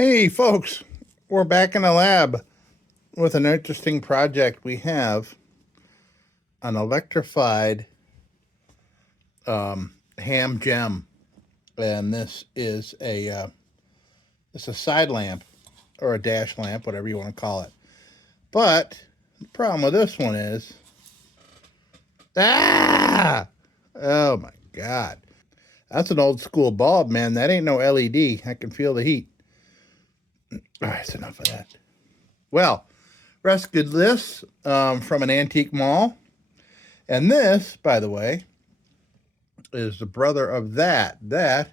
Hey folks, we're back in the lab with an interesting project. We have an electrified ham gem, and this is it's a side lamp or a dash lamp, whatever you want to call it. But the problem with this one is, ah, oh my God, that's an old school bulb, man. That ain't no LED. I can feel the heat. All right, that's enough of that. Well, rescued this from an antique mall. And this, by the way, is the brother of that. That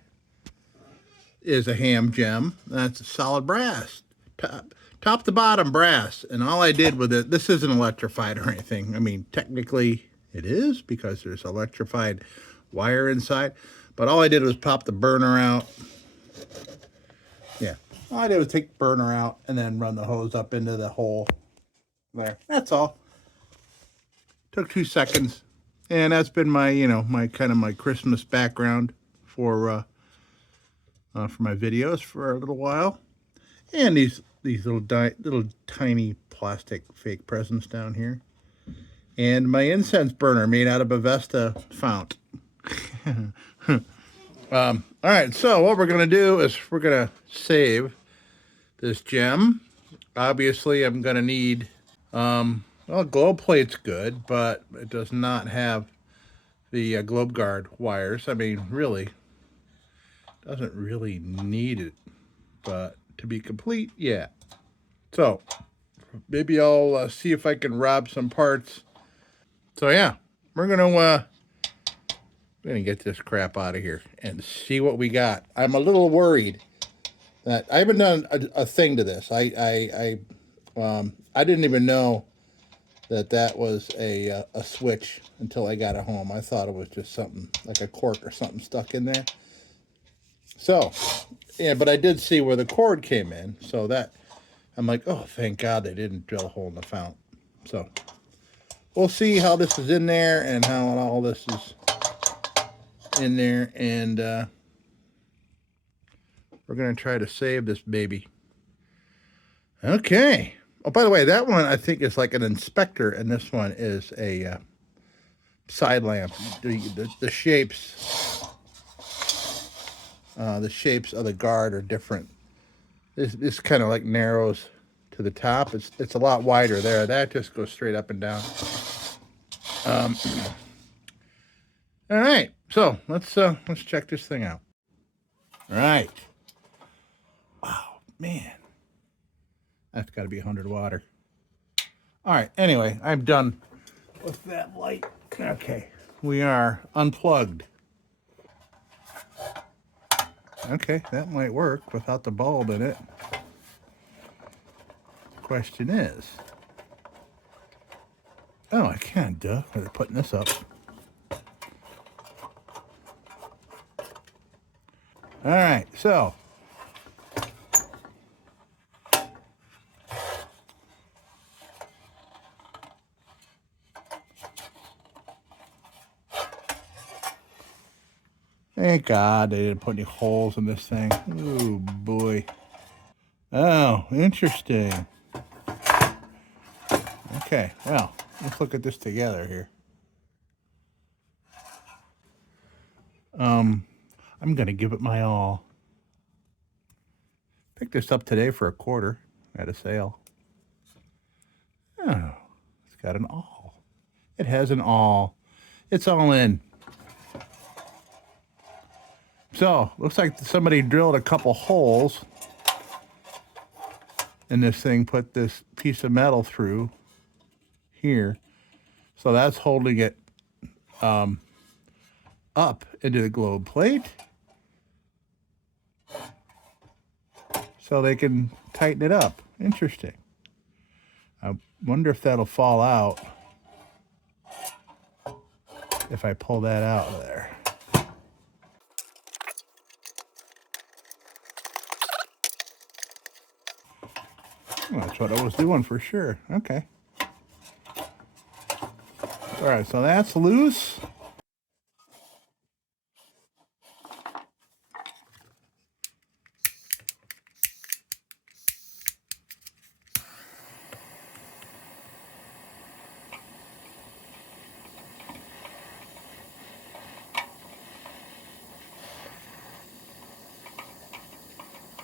is a ham gem. That's a solid brass. Top to bottom brass. And all I did with it, this isn't electrified or anything. I mean, technically it is because there's electrified wire inside. But all I did was pop the burner out. Yeah. All I did was take the burner out and then run the hose up into the hole there. That's all. Took 2 seconds. And that's been my, my kind of my Christmas background for my videos for a little while. And these little tiny plastic fake presents down here. And my incense burner made out of a Vesta fount. All right, so what we're going to do is we're going to save this gem. Obviously, I'm going to need, well, globe plate's good, but it does not have the globe guard wires. I mean, really, doesn't really need it, but to be complete, yeah. So maybe I'll see if I can rob some parts. So yeah, we're gonna get this crap out of here and see what we got. I'm a little worried that I haven't done a thing to this. I didn't even know that was a switch until I got it home. I thought it was just something like a cork or something stuck in there. So, yeah, but I did see where the cord came in. So that, I'm like, oh, thank God they didn't drill a hole in the fount. So, we'll see how this is in there and how all this is in there. And we're going to try to save this baby. Okay. Oh, by the way, that one I think is like an inspector, and this one is a side lamp. The shapes of the guard are different. This kind of like narrows to the top. It's a lot wider there. That just goes straight up and down. All right, so let's check this thing out. All right. Wow, man. That's got to be 100 watt. All right, anyway, I'm done with that light. Okay, we are unplugged. Okay, that might work without the bulb in it. Question is, oh, I can, duh. They're putting this up. All right, so thank God they didn't put any holes in this thing. Oh, boy. Oh, interesting. Okay, well, let's look at this together here. I'm going to give it my all. Picked this up today for $1 at a sale. Oh, it's got an awl. It has an awl. It's all in. So, looks like somebody drilled a couple holes in this thing, put this piece of metal through here. So that's holding it up into the globe plate. So they can tighten it up. Interesting. I wonder if that'll fall out if I pull that out of there. Well, that's what I was doing for sure. Okay. All right, so that's loose.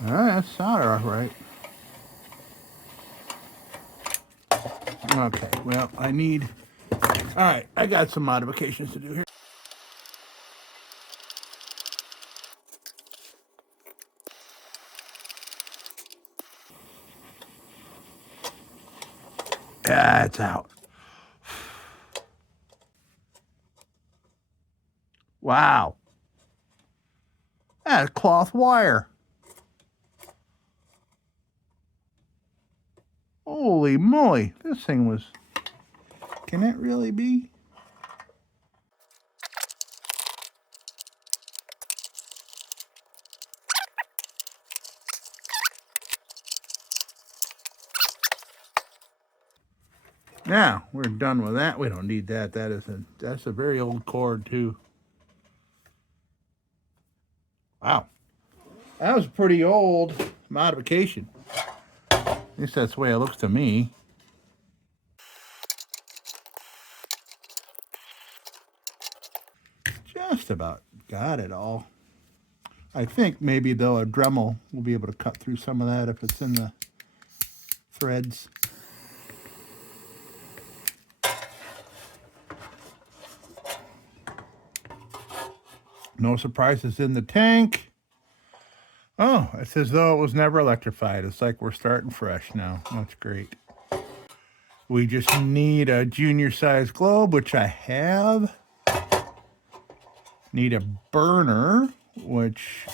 All right, that sounded all right. Okay, well, I need... All right, I got some modifications to do here. Yeah, it's out. Wow. That's cloth wire. Holy moly. This thing was... Can it really be? Now, we're done with that. We don't need that. That's a very old cord, too. Wow. That was a pretty old modification. At least that's the way it looks to me. Just about got it all. I think maybe, though, a Dremel will be able to cut through some of that if it's in the threads. No surprises in the tank. Oh, it's as though it was never electrified. It's like we're starting fresh now. That's great. We just need a junior size globe, which I have. Need a burner, which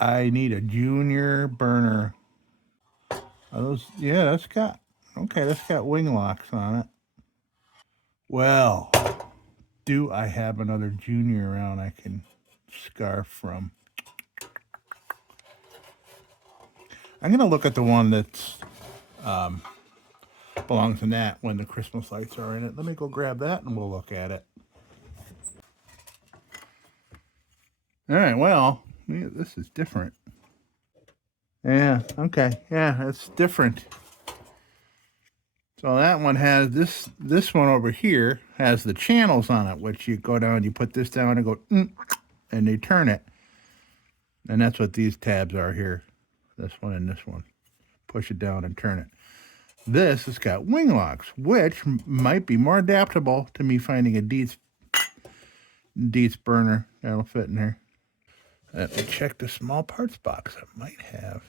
I need a junior burner. Are those? Yeah, that's got wing locks on it. Well, do I have another junior around I can scarf from? I'm gonna look at the one that's belongs in that when the Christmas lights are in it. Let me go grab that and we'll look at it. All right, well, yeah, this is different. Yeah, okay, yeah, it's different. So that one has this one over here has the channels on it, which you go down, you put this down and go, and they turn it. And that's what these tabs are here. This one and this one. Push it down and turn it. This has got wing locks, which might be more adaptable to me finding a Dietz burner that'll fit in here. Let me check the small parts box. I might have.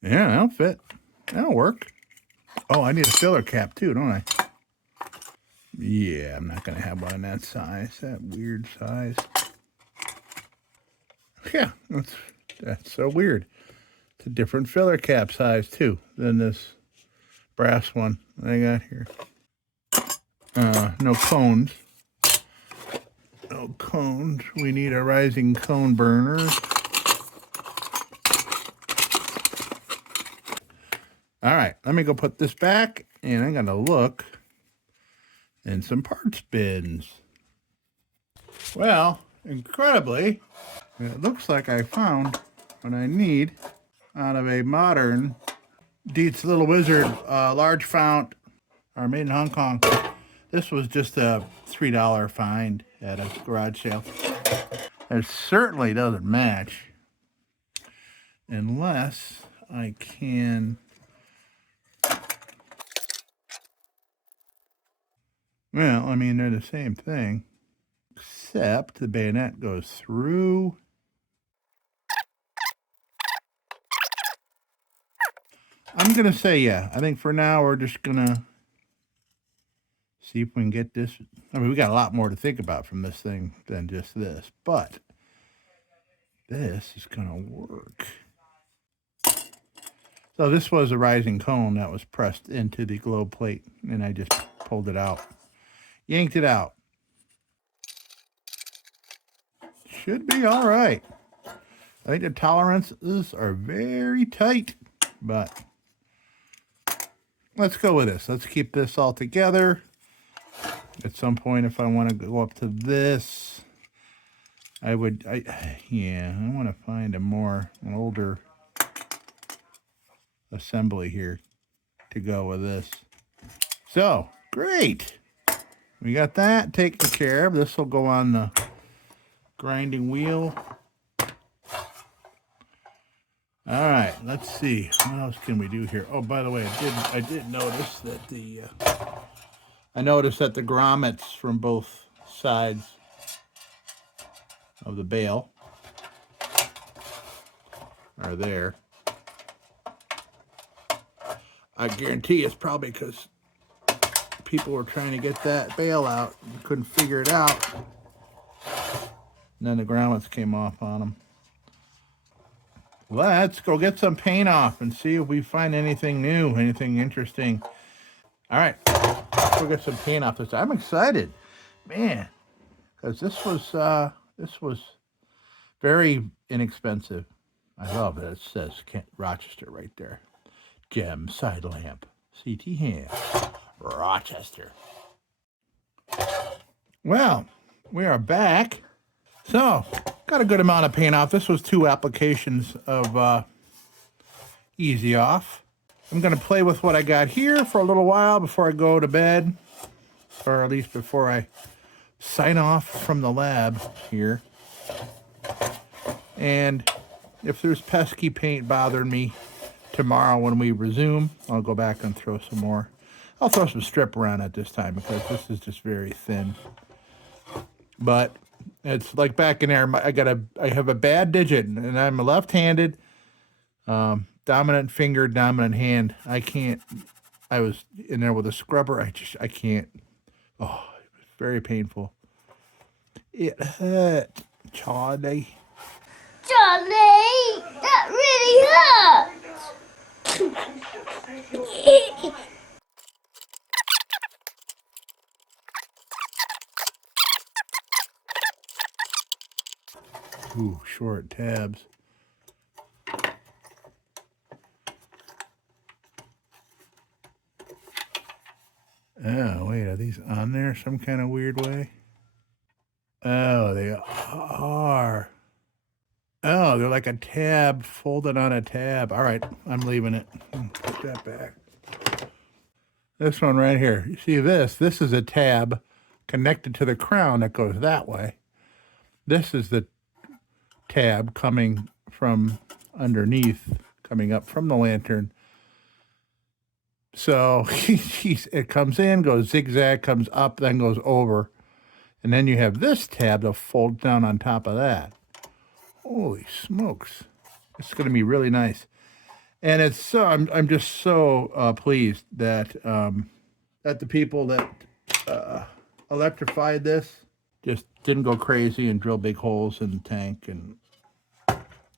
Yeah, that'll fit. That'll work. Oh, I need a filler cap too, don't I? Yeah, I'm not going to have one that size, that weird size. Yeah, that's so weird. It's a different filler cap size too than this brass one I got here. No cones. No cones. We need a rising cone burner. All right, let me go put this back, and I'm going to look in some parts bins. Well, incredibly, it looks like I found what I need out of a modern Dietz Little Wizard large fount, or made in Hong Kong. This was just a $3 find at a garage sale. It certainly doesn't match unless I can... Well, I mean, they're the same thing, except the bayonet goes through. I'm going to say, yeah. I think for now we're just going to see if we can get this. I mean, we got a lot more to think about from this thing than just this, but this is going to work. So this was a rising cone that was pressed into the globe plate, and I just pulled it out. Yanked it out. Should be all right. I think the tolerances are very tight, but let's go with this. Let's keep this all together. At some point, if I want to go up to this, I want to find an older assembly here to go with this. So, great. We got that taken care of. This will go on the grinding wheel. All right, let's see. What else can we do here? Oh, by the way, I did notice that the grommets from both sides of the bale are there. I guarantee it's probably because people were trying to get that bale out and couldn't figure it out. And then the grommets came off on them. Let's go get some paint off and see if we find anything new, anything interesting. All right, let's go get some paint off this. I'm excited, man, because this was very inexpensive. I love it. It says Rochester right there. Gem side lamp, CT Ham, Rochester. Well, we are back. So, got a good amount of paint off. This was 2 applications of Easy Off. I'm going to play with what I got here for a little while before I go to bed, or at least before I sign off from the lab here. And if there's pesky paint bothering me tomorrow when we resume, I'll go back and throw some more. I'll throw some strip around at this time because this is just very thin. But it's like back in there, I have a bad digit, and I'm left-handed, dominant finger, dominant hand. I was in there with a scrubber. I can't. Oh, it was very painful. It hurt, Charlie. Charlie, that really hurts. Ooh, short tabs. Oh, wait, are these on there some kind of weird way? Oh, they are. Oh, they're like a tab folded on a tab. All right, I'm leaving it. Put that back. This one right here. You see this? This is a tab connected to the crown that goes that way. This is the tab coming from underneath, coming up from the lantern. So it comes in, goes zigzag, comes up, then goes over. And then you have this tab that folds down on top of that. Holy smokes. It's going to be really nice. And it's so, I'm just so pleased that that the people that electrified this just didn't go crazy and drill big holes in the tank and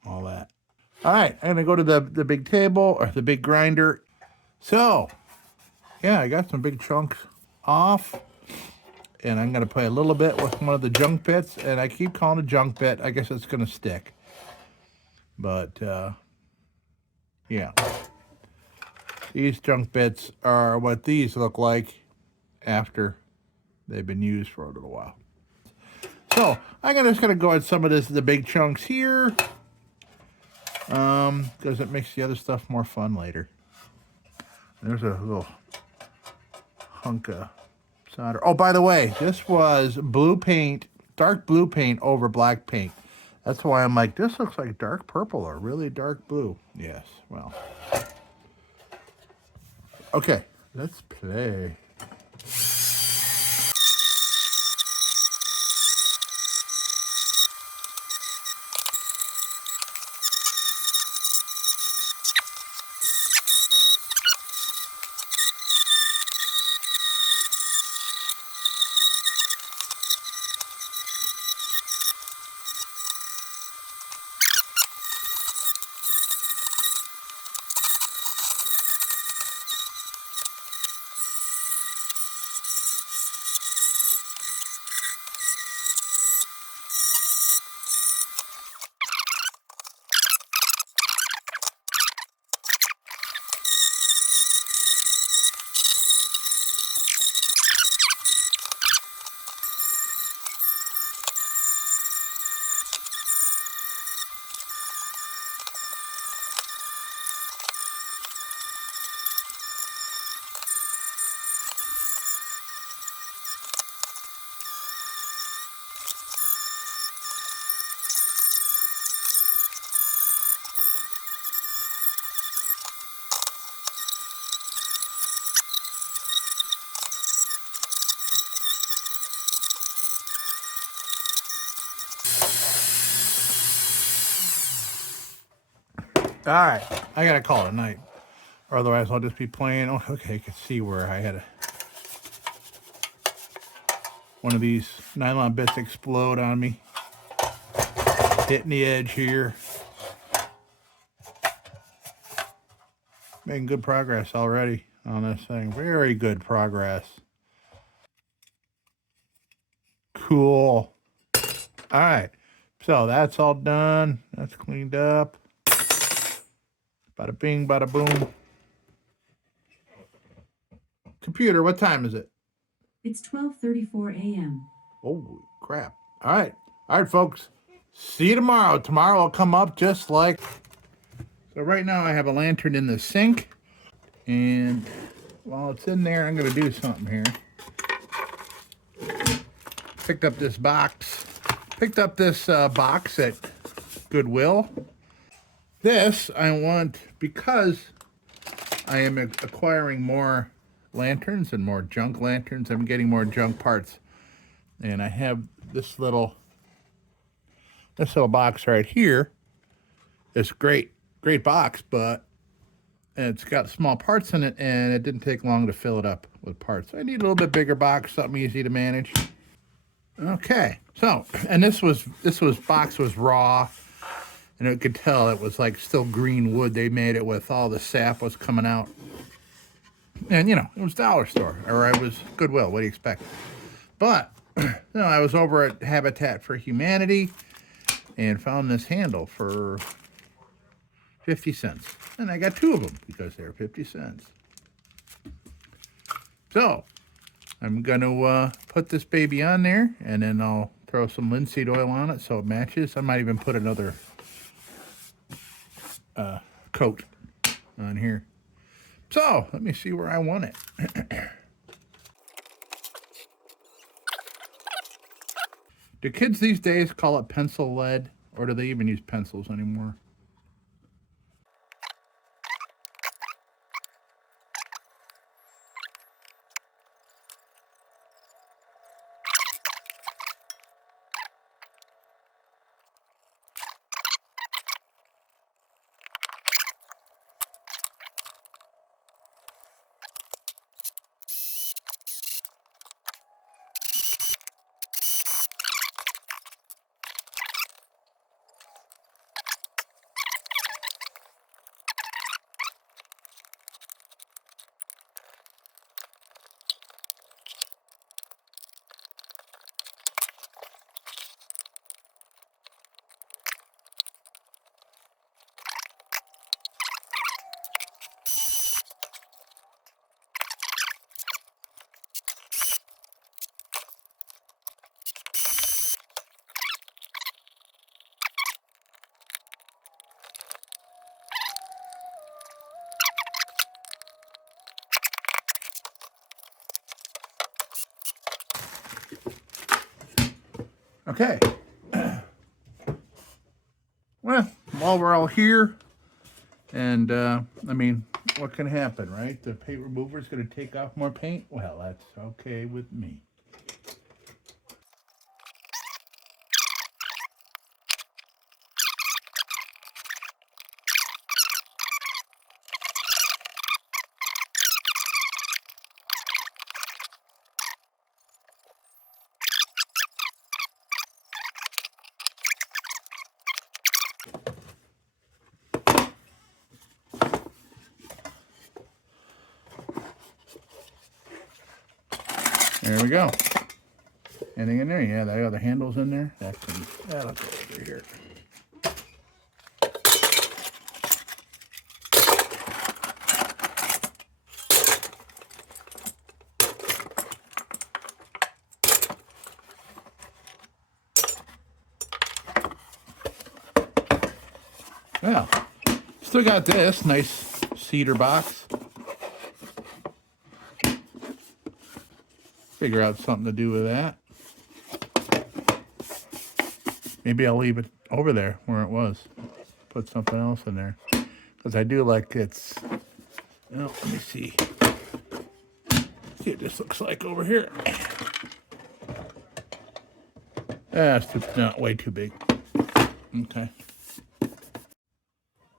all that. All right, I'm going to go to the big table, or the big grinder. So, yeah, I got some big chunks off. And I'm going to play a little bit with one of the junk bits. And I keep calling it junk bit. I guess it's going to stick. But, yeah. These junk bits are what these look like after they've been used for a little while. So, I'm just going to go at some of the big chunks here. Because it makes the other stuff more fun later. There's a little hunk of solder. Oh, by the way, this was blue paint, dark blue paint over black paint. That's why I'm like, this looks like dark purple or really dark blue. Yes, well. Okay, let's play. All right, I gotta call it a night, or otherwise I'll just be playing. Oh, okay, you can see where I had one of these nylon bits explode on me, hitting the edge here. Making good progress already on this thing. Very good progress. Cool. All right, so that's all done. That's cleaned up. Bada bing, bada boom. Computer, what time is it? It's 12:34 a.m. Holy crap. All right. All right, folks. See you tomorrow. Tomorrow will come up just like... So right now I have a lantern in the sink. And while it's in there, I'm going to do something here. Picked up this box. Picked up this box at Goodwill. This I want because I am acquiring more lanterns and more junk lanterns. I'm getting more junk parts. And I have this little box right here. It's great box, but it's got small parts in it, and it didn't take long to fill it up with parts. I need a little bit bigger box, something easy to manage. Okay, so, and this box was raw, and you could tell it was like still green wood. They made it with all the sap was coming out. And, you know, it was dollar store, or it was Goodwill. What do you expect? But, you know, I was over at Habitat for Humanity and found this handle for 50 cents. And I got two of them because they're 50 cents. So, I'm going to put this baby on there, and then I'll throw some linseed oil on it so it matches. I might even put another coat on here. So, let me see where I want it. Do kids these days call it pencil lead, or do they even use pencils anymore? Okay. Well, while we're all here, and I mean, what can happen, right? The paint remover is going to take off more paint. Well, that's okay with me. There we go. Anything in there? Yeah, the other handle's in there. That'll go over here. Well, still got this nice cedar box. Figure out something to do with that. Maybe I'll leave it over there where it was. Put something else in there. Because I do like it's... Well, let me see. See what this looks like over here. That's no, way too big. Okay.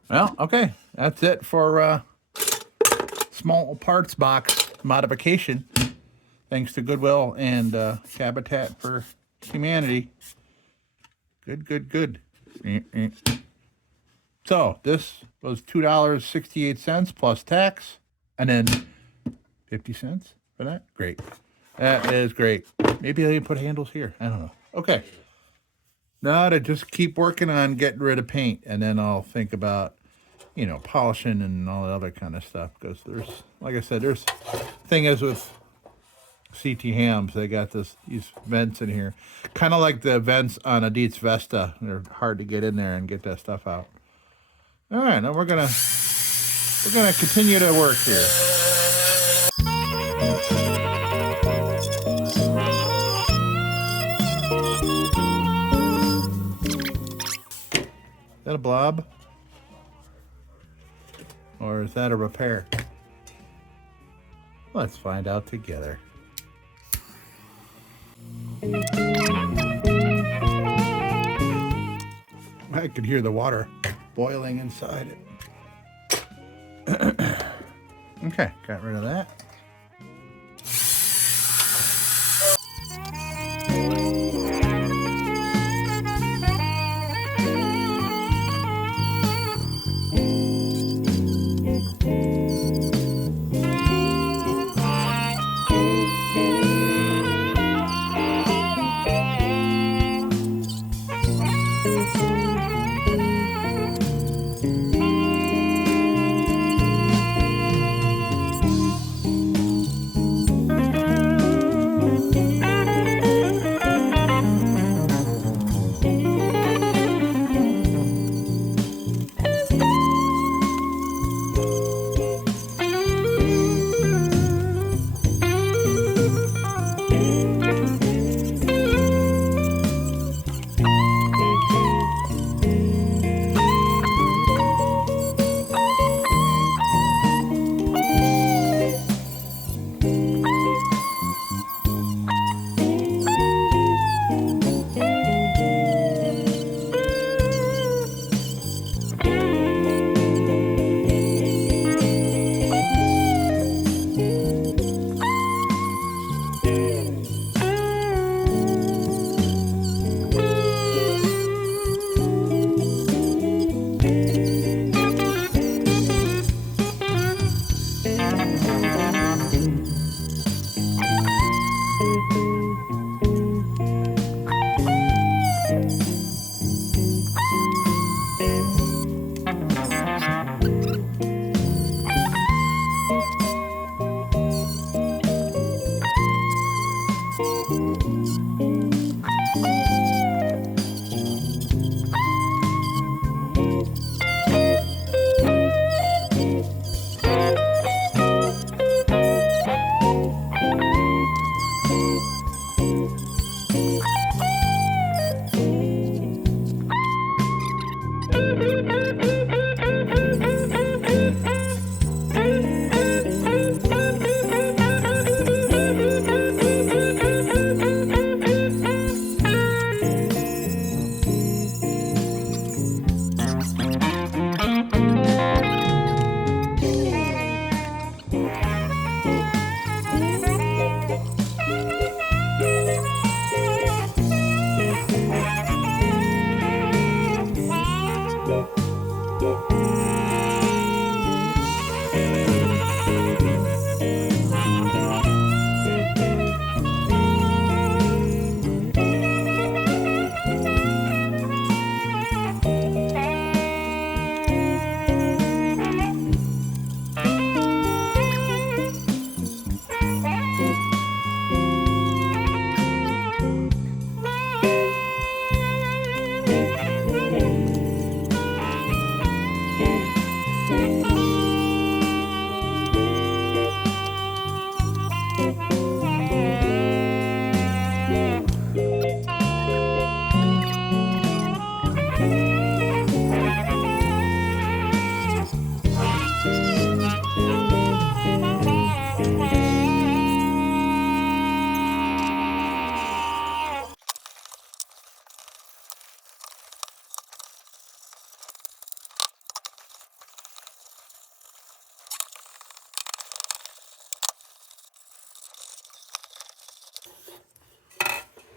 Well, okay. That's it for small parts box modification. Thanks to Goodwill and Habitat for Humanity. Good, good, good. So this was $2.68 plus tax, and then 50 cents for that. Great. That is great. Maybe I can put handles here. I don't know. Okay. Now to just keep working on getting rid of paint, and then I'll think about, polishing and all that other kind of stuff. Because there's, like I said, thing is with CT Hams, they got these vents in here, kind of like the vents on a Dietz Vesta. They're hard to get in there and get that stuff out. All right, now we're gonna continue to work here. Is that a blob? Or is that a repair? Let's find out together. I could hear the water boiling inside it. Okay, got rid of that.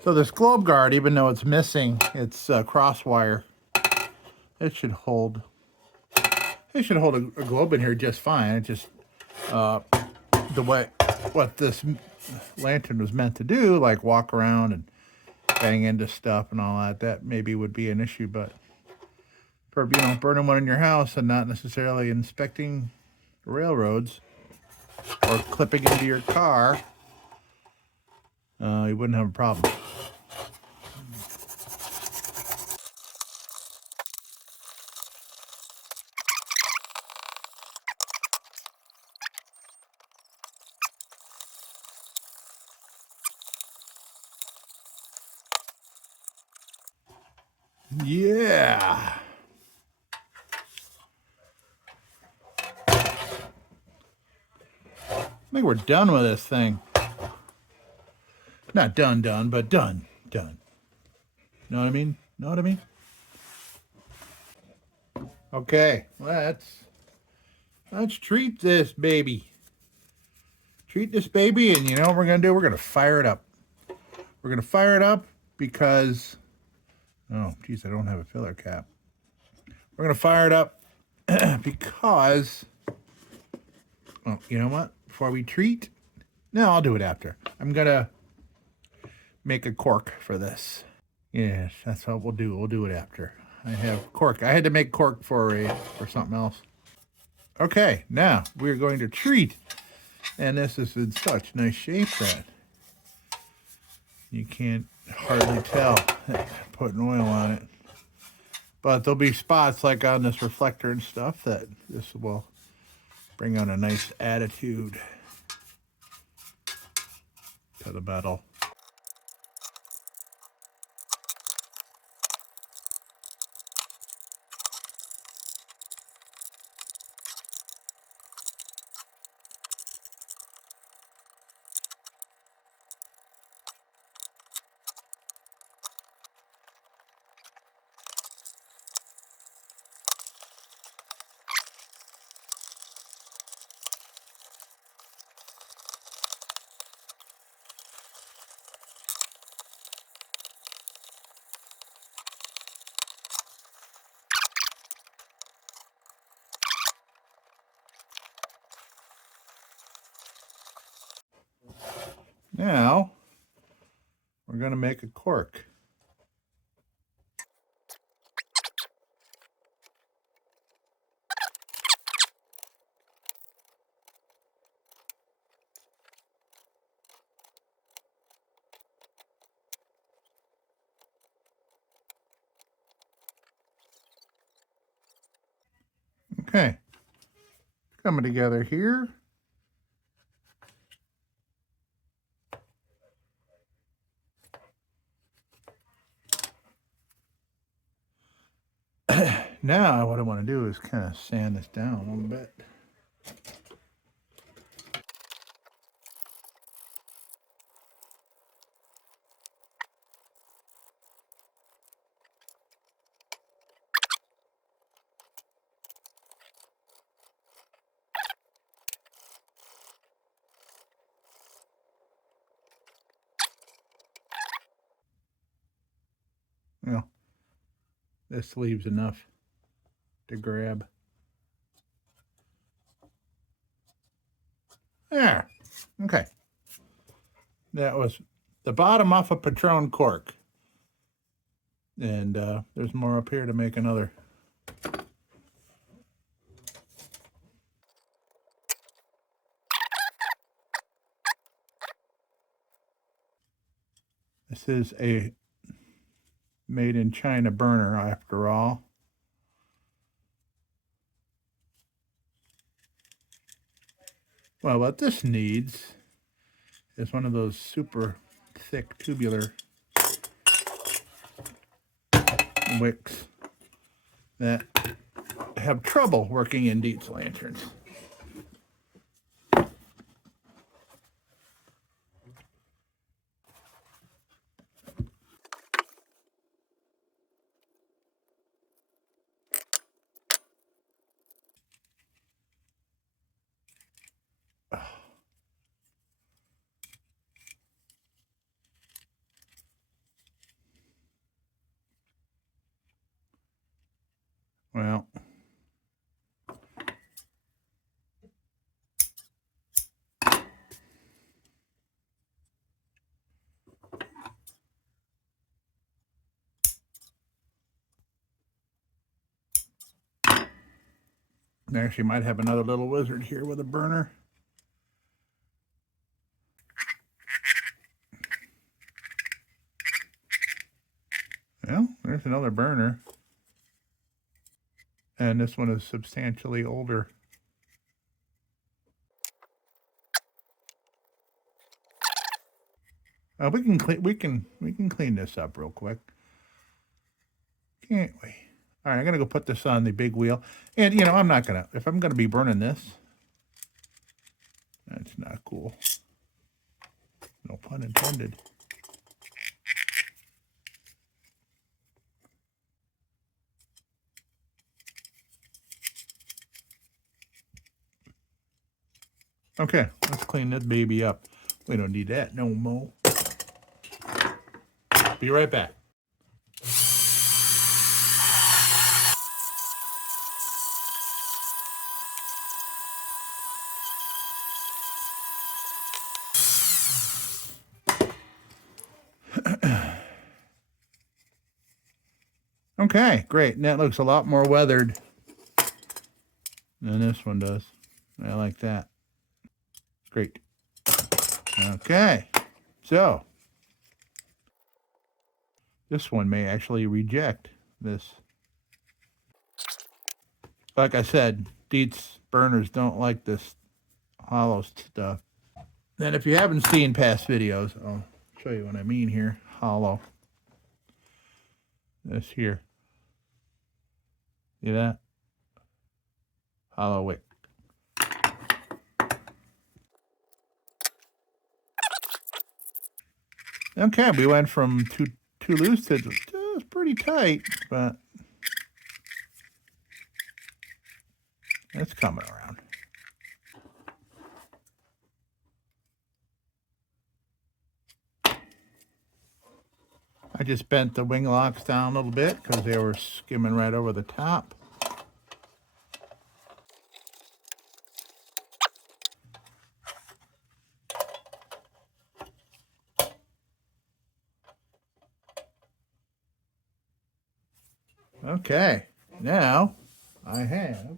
So this globe guard, even though it's missing its cross wire, it should hold. It should hold a globe in here just fine. It just the way what this lantern was meant to do, like walk around and bang into stuff and all that. That maybe would be an issue, but for burning one in your house and not necessarily inspecting railroads or clipping into your car, you wouldn't have a problem. Yeah. I think we're done with this thing. Not done, but done. Know what I mean? Know what I mean? Okay, let's treat this baby. Treat this baby, and you know what we're gonna do? We're gonna fire it up. We're gonna fire it up because, oh, geez, I don't have a filler cap. We're gonna fire it up because, well, you know what? Before we treat, no, I'll do it after. I'm gonna make a cork for this. Yes, that's what we'll do. We'll do it after. I have cork. I had to make cork for something else. Okay, now we're going to treat, and this is in such nice shape that you can't hardly tell putting oil on it. But there'll be spots like on this reflector and stuff that this will bring out a nice attitude to the metal. Now, we're going to make a cork. Okay, coming together here. Now what I want to do is kind of sand this down a little bit. You know, this leaves enough to grab. There. Okay. That was the bottom off a Patron cork. And there's more up here to make another. This is a made in China burner after all. Well, what this needs is one of those super thick tubular wicks that have trouble working in Dietz lanterns. Well, I actually might have another little wizard here with a burner. Well, there's another burner. And this one is substantially older. We can clean this up real quick. Can't we? All right, I'm gonna go put this on the big wheel. And you know, if I'm gonna be burning this, that's not cool. No pun intended. Okay, let's clean this baby up. We don't need that no more. Be right back. Okay, great. And that looks a lot more weathered than this one does. I like that. Great. Okay, so this one may actually reject this. Like I said, Dietz burners don't like this hollow stuff. Then if you haven't seen past videos, I'll show you what I mean here. Hollow. This here. See that? Hollow wick. Okay, we went from too loose to just pretty tight, but it's coming around. I just bent the wing locks down a little bit because they were skimming right over the top. Okay, now I have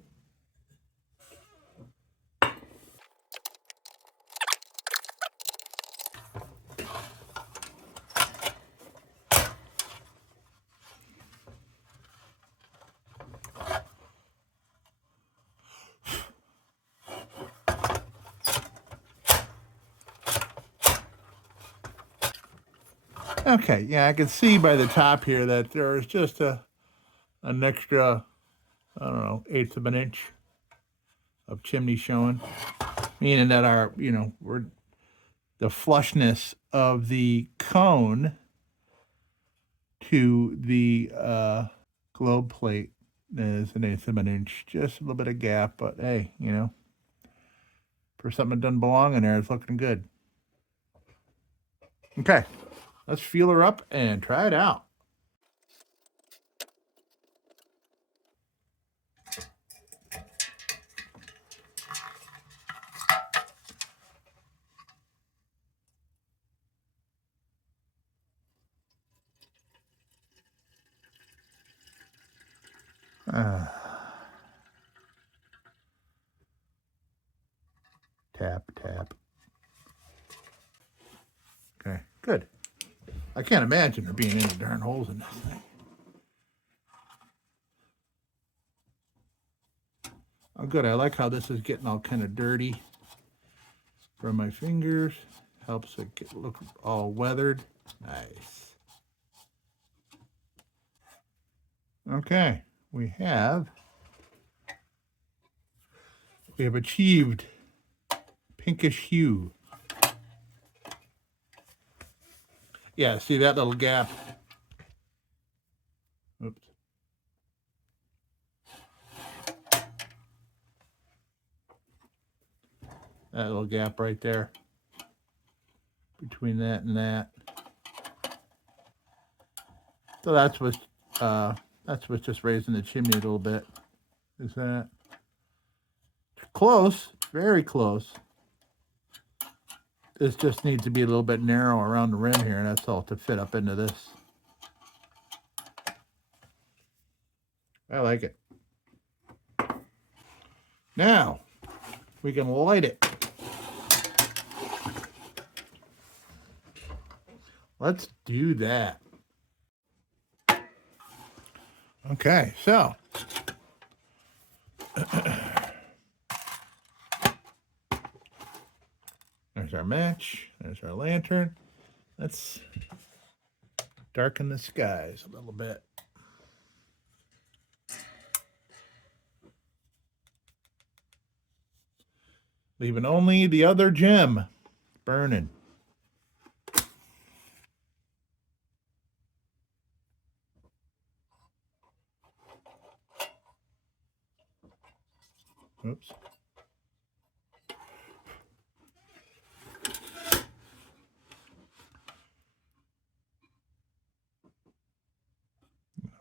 okay, yeah, I can see by the top here that there is just an extra, I don't know, 1/8 of an inch of chimney showing, meaning that the flushness of the cone to the globe plate is 1/8 of an inch, just a little bit of gap, but hey, for something that doesn't belong in there, it's looking good. Okay, let's feel her up and try it out. Tap, tap. Okay, good. I can't imagine there being any darn holes in this thing. Oh, good. I like how this is getting all kind of dirty from my fingers. Helps it look all weathered. Nice. Okay, we have achieved pinkish hue. Yeah, see that little gap? Oops. That little gap right there between that and that. So that's what's That's what's just raising the chimney a little bit. Is that close? Very close. This just needs to be a little bit narrow around the rim here, and that's all to fit up into this. I like it. Now, we can light it. Let's do that. Okay, so there's our match. There's our lantern. Let's darken the skies a little bit. Leaving only the other gem burning. Oops.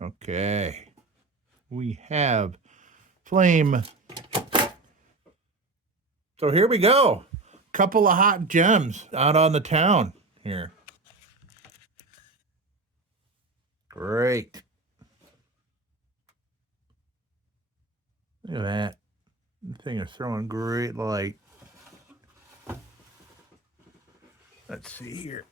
Okay. We have flame. So here we go. Couple of hot gems out on the town here. Great. Look at that. The thing is throwing great light. Let's see here.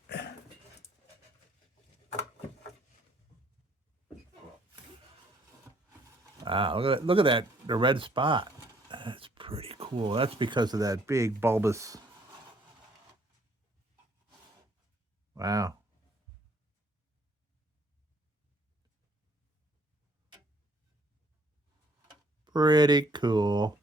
Wow, look at that, the red spot. That's pretty cool. That's because of that big bulbous. Wow. Pretty cool.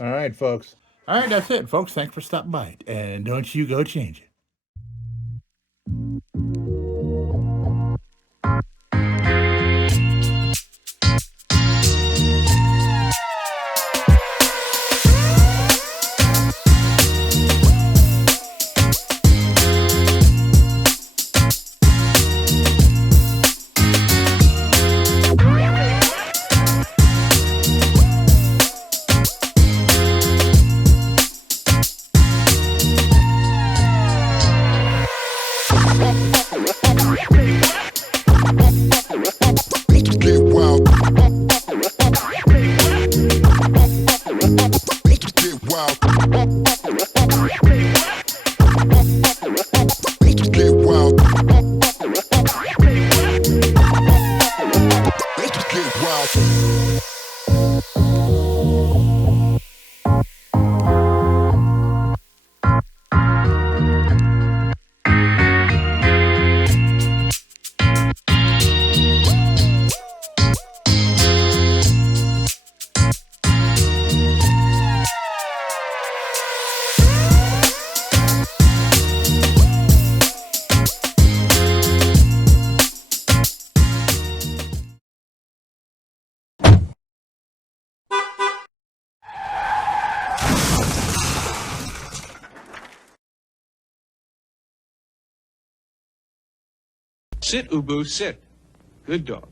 All right, folks. All right, that's it, folks. Thanks for stopping by. And don't you go change it. Sit, Ubu, sit. Good dog.